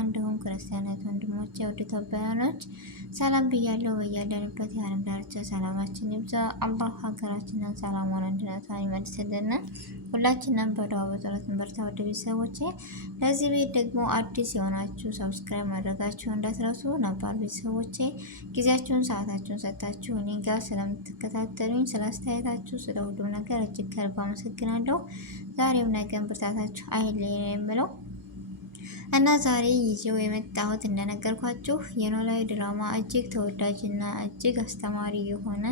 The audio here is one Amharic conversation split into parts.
እንዲሁም ክርስቲያናት ወንድሞቼ ውድ ኢትዮጵያውያኖች ሰላም ብያለሁ። በያለንበት የዓለም ዳርቻ ሰላማችን ይብዛ። አላህ ሀገራችንን ሰላሟን አንድነቷን ይመልስልን። ሁላችንም በዱዓ በጸሎት እንበርታ። ውድ ቤተሰቦቼ ለዚህ ቤት ደግሞ አዲስ የሆናችሁ ሰብስክራይብ ማድረጋችሁ እንዳትረሱ። ነባር ቤተሰቦቼ ጊዜያችሁን ሰዓታችሁን ሰጥታችሁ እኔ ጋር ስለምትከታተሉኝ ስለ አስተያየታችሁ ስለ ሁሉም ነገር እጅግ ከልብ አመሰግናለሁ። ዛሬም ነገም ብርታታችሁ አይለየን የምለው እና ዛሬ ይዤው የመጣሁት እንደነገርኳችሁ የኖላዊ ድራማ እጅግ ተወዳጅና እጅግ አስተማሪ የሆነ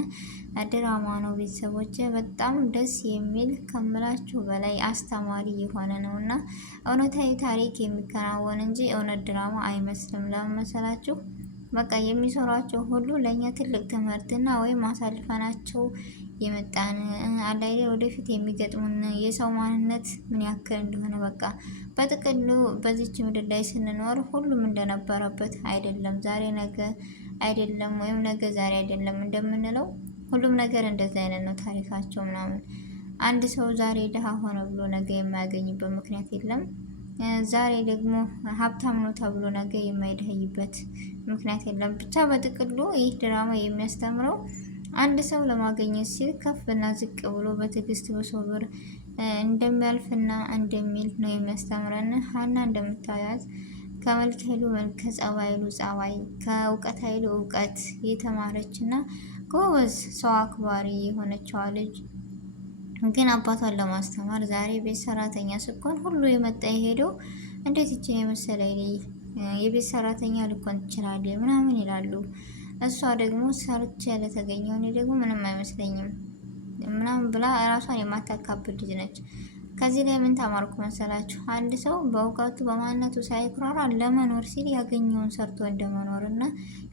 ድራማ ነው። ቤተሰቦች በጣም ደስ የሚል ከምላችሁ በላይ አስተማሪ የሆነ ነውና እውነታዊ ታሪክ የሚከናወን እንጂ እውነት ድራማ አይመስልም። ለምን መሰላችሁ? በቃ የሚሰሯቸው ሁሉ ለእኛ ትልቅ ትምህርትና ወይም አሳልፈናቸው የመጣን አላይሌ ወደፊት የሚገጥሙን የሰው ማንነት ምን ያክል እንደሆነ በቃ በጥቅሉ በዚች ምድር ላይ ስንኖር ሁሉም እንደነበረበት አይደለም። ዛሬ ነገ አይደለም፣ ወይም ነገ ዛሬ አይደለም እንደምንለው ሁሉም ነገር እንደዛ አይነት ነው ታሪካቸው ምናምን። አንድ ሰው ዛሬ ድሃ ሆነ ብሎ ነገ የማያገኝበት ምክንያት የለም። ዛሬ ደግሞ ሀብታም ነው ተብሎ ነገ የማይደህይበት ምክንያት የለም። ብቻ በጥቅሉ ይህ ድራማ የሚያስተምረው አንድ ሰው ለማግኘት ሲል ከፍና ዝቅ ብሎ በትዕግስት በሶብር እንደሚያልፍና እንደሚል ነው የሚያስተምረን። ሀና እንደምታያት ከመልክ ኃይሉ መልክ፣ ከጸባይ ኃይሉ ጸባይ፣ ከእውቀት ኃይሉ እውቀት የተማረችና ጎበዝ ሰው አክባሪ የሆነችዋ ልጅ ግን አባቷን ለማስተማር ዛሬ ቤት ሰራተኛ ስትሆን ሁሉ የመጣ የሄደው እንዴት ይችን የመሰለ የቤት ሰራተኛ ልኮን ትችላለች ምናምን ይላሉ። እሷ ደግሞ ሰርቼ ለተገኘው እኔ ደግሞ ምንም አይመስለኝም ምናምን ብላ ራሷን የማታካብድ ልጅ ነች። ከዚህ ላይ ምን ተማርኩ መሰላችሁ? አንድ ሰው በእውቀቱ በማንነቱ ሳይኩራራ ለመኖር ሲል ያገኘውን ሰርቶ እንደመኖር እና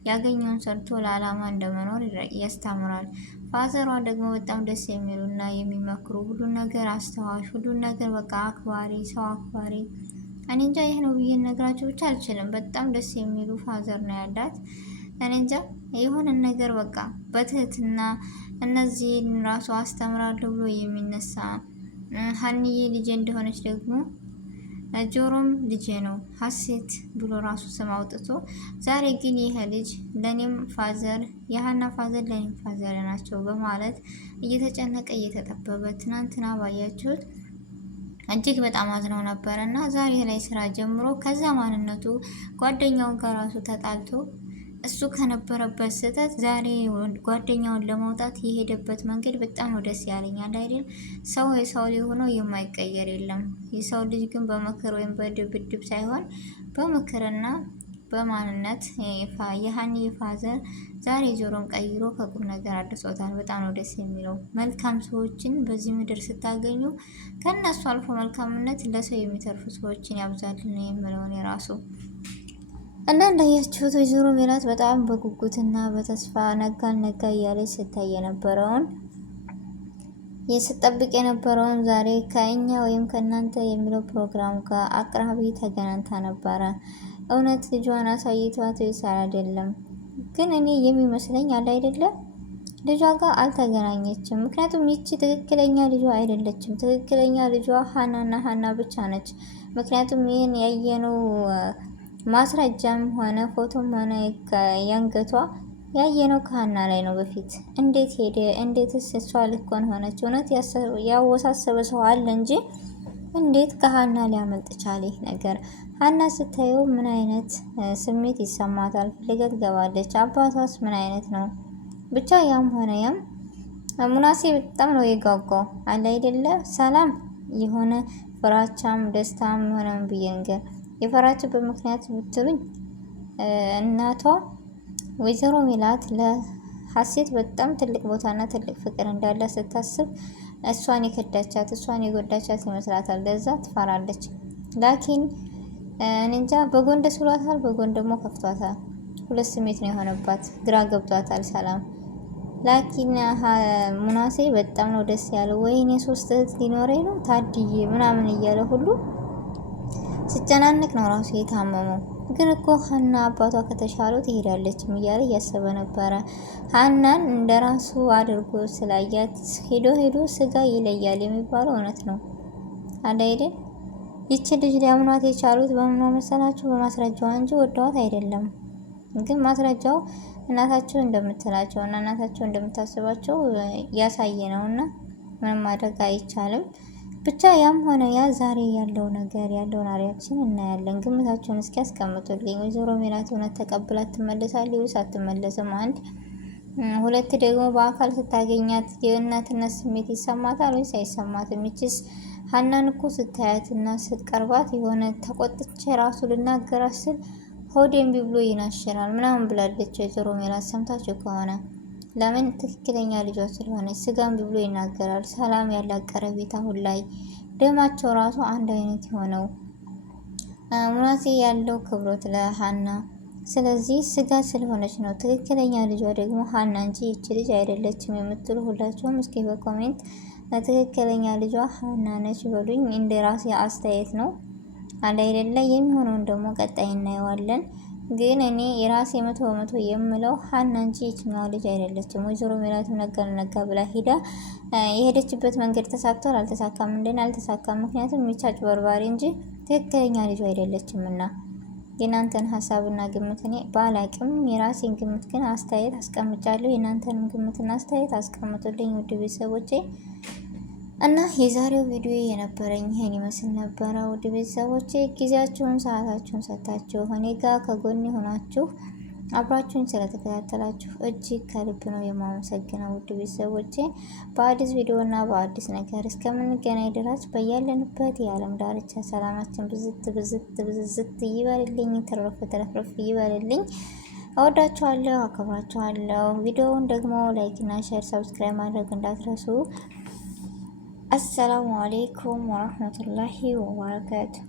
ያገኘውን ሰርቶ ለዓላማ እንደመኖር ያስተምራል። ፋዘሯ ደግሞ በጣም ደስ የሚሉና የሚመክሩ ሁሉን ነገር አስተዋሽ፣ ሁሉን ነገር በቃ አክባሪ፣ ሰው አክባሪ። እኔ እንጃ ይህ ነው ብዬ ነግራችሁ ብቻ አልችልም። በጣም ደስ የሚሉ ፋዘር ነው ያላት። እኔ እንጃ የሆነ ነገር በቃ በትህትና እነዚህን ራሱ አስተምራለሁ ብሎ የሚነሳ ሀንዬ ልጄ እንደሆነች ደግሞ ጆሮም ልጄ ነው ሀሴት ብሎ ራሱ ስም አውጥቶ ዛሬ ግን ይሄ ልጅ ለኔም ፋዘር የሀና ፋዘር ለኔም ፋዘር ናቸው በማለት እየተጨነቀ እየተጠበበ ትናንትና ባያችሁት እጅግ በጣም አዝነው ነበረ እና ዛሬ ላይ ስራ ጀምሮ ከዛ ማንነቱ ጓደኛውን ጋር ራሱ ተጣልቶ እሱ ከነበረበት ስህተት ዛሬ ጓደኛውን ለማውጣት የሄደበት መንገድ በጣም ነው ደስ ያለኛል። አይደል? ሰው የሰው ልጅ ሆኖ የማይቀየር የለም። የሰው ልጅ ግን በምክር ወይም በድብድብ ሳይሆን በምክርና በማንነት የሀኒ ፋዘር ዛሬ ጆሮን ቀይሮ ከቁም ነገር አድርሶታል። በጣም ነው ደስ የሚለው። መልካም ሰዎችን በዚህ ምድር ስታገኙ ከእነሱ አልፎ መልካምነት ለሰው የሚተርፉ ሰዎችን ያብዛልን የምለውን የራሱ እና እንዳያችሁት ወይዘሮ ሜላት በጣም በጉጉትና በተስፋ ነጋ እያለች ስታይ የነበረውን የስጠብቅ የነበረውን ዛሬ ከእኛ ወይም ከእናንተ የሚለው ፕሮግራም ጋር አቅራቢ ተገናኝታ ነበረ። እውነት ልጇን አሳይቷት ወይስ አይደለም? ግን እኔ የሚመስለኝ አለ አይደለም ልጇ ጋር አልተገናኘችም። ምክንያቱም ይቺ ትክክለኛ ልጇ አይደለችም። ትክክለኛ ልጇ ሀናና ሀና ብቻ ነች። ምክንያቱም ይህን ያየነው ማስረጃም ሆነ ፎቶም ሆነ ያንገቷ ያየነው ከሀና ላይ ነው። በፊት እንዴት ሄደ? እንዴትስ እሷ ልኮን ሆነች? እውነት ያወሳሰበ ሰው አለ እንጂ እንዴት ከሀና ሊያመልጥ ቻለ ይህ ነገር? ሀና ስታየው ምን አይነት ስሜት ይሰማታል? ፍለጋ ትገባለች። አባቷስ ምን አይነት ነው? ብቻ ያም ሆነ ያም ሙናሴ በጣም ነው የጓጓው አለ አይደለ? ሰላም የሆነ ፍራቻም ደስታም ሆነ ብዬ ነገር የፈራችበት ምክንያት ብትሉኝ እናቷ ወይዘሮ ሜላት ለሀሴት በጣም ትልቅ ቦታና ትልቅ ፍቅር እንዳለ ስታስብ እሷን የከዳቻት እሷን የጎዳቻት ይመስላታል። ለዛ ትፈራለች። ላኪን እንጃ በጎን ደስ ብሏታል፣ በጎን ደግሞ ከፍቷታል። ሁለት ስሜት ነው የሆነባት። ግራ ገብቷታል ሰላም። ላኪን ሙናሴ በጣም ነው ደስ ያለው። ወይኔ ሶስት እህት ሊኖረኝ ነው ታድዬ ምናምን እያለ ሁሉ ሲጨናነቅ ነው ራሱ የታመመው። ግን እኮ ሀና አባቷ ከተሻለው ትሄዳለችም እያለ እያሰበ ነበረ። ሀናን እንደራሱ አድርጎ ስላያት ሄዶ ስጋ ይለያል የሚባለው እውነት ነው አይደል? ይቺ ልጅ ሊያምኗት የቻሉት በምኗ መሰላችሁ? በማስረጃዋ እንጂ ወደዋት አይደለም። ግን ማስረጃው እናታቸው እንደምትላቸው እና እናታቸው እንደምታስባቸው ያሳየ ነውና ምንም ማድረግ አይቻልም። ብቻ ያም ሆነ ያ ዛሬ ያለው ነገር ያለውን ሪያክሽን እናያለን። ግምታችሁን እስኪ ያስቀምጡልኝ። ወይዘሮ ሜላት እውነት ተቀብላ ትመለሳለች ወይስ አትመለስም? አንድ ሁለት ደግሞ በአካል ስታገኛት የእናትነት ስሜት ይሰማታል ወይስ አይሰማትም? ይችስ ሀናን እኮ ስታያትና ስትቀርባት የሆነ ተቆጥቼ ራሱ ልናገራት ስል ሆዴን ቢብሎ ይናሽራል ምናምን ብላለች ወይዘሮ ሜላት ሰምታችሁ ከሆነ። ለምን? ትክክለኛ ልጇ ስለሆነች ስጋም ቢብሎ ይናገራል። ሰላም ያላት ቀረቤት አሁን ላይ ደማቸው ራሱ አንድ አይነት የሆነው ሙናሴ ያለው ክብሮት ለሀና ስለዚህ ስጋ ስለሆነች ነው። ትክክለኛ ልጇ ደግሞ ሀና እንጂ ይቺ ልጅ አይደለችም የምትሉ ሁላችሁም እስኪ በኮሜንት ትክክለኛ ልጇ ሀና ነች በሉኝ። እንደ ራሴ አስተያየት ነው አንድ አይደለ። የሚሆነውን ደግሞ ቀጣይ እናየዋለን። ግን እኔ የራሴ 100% የምለው ሀና እንጂ የትኛዋ ልጅ አይደለችም። ወይዘሮ ሜላት ነጋ ብላ ሂዳ የሄደችበት መንገድ ተሳክቷል አልተሳካም? እንደና አልተሳካም። ምክንያቱም የሚቻጭ በርባሪ እንጂ ትክክለኛ ልጇ አይደለችም። እና የናንተን ሀሳብና ግምት እኔ ባላቅም የራሴን ግምት ግን አስተያየት አስቀምጫለሁ። የናንተንም ግምትና አስተያየት አስቀምጡልኝ ውድ ቤተሰቦቼ። እና የዛሬው ቪዲዮ የነበረኝ ይሄን ይመስል ነበረ። ውድ ቤተሰቦቼ ጊዜያችሁን ሰዓታችሁን ሰጥታችሁ እኔ ጋር ከጎን ሆናችሁ አብራችሁን ስለተከታተላችሁ እጅግ ከልብ ነው የማመሰግነው። ውድ ቤተሰቦቼ በአዲስ ቪዲዮ እና በአዲስ ነገር እስከምንገናኝ ድረስ በያለንበት የዓለም ዳርቻ ሰላማችን ብዝት ይበልልኝ፣ ትረፍረፍ ይበልልኝ። እወዳችኋለሁ፣ አከብራችኋለሁ። ቪዲዮውን ደግሞ ላይክ እና ሼር፣ ሰብስክራይብ ማድረግ እንዳትረሱ። አሰላሙ አሌይኩም ወረህመቱላሂ ወበረካቱሁ።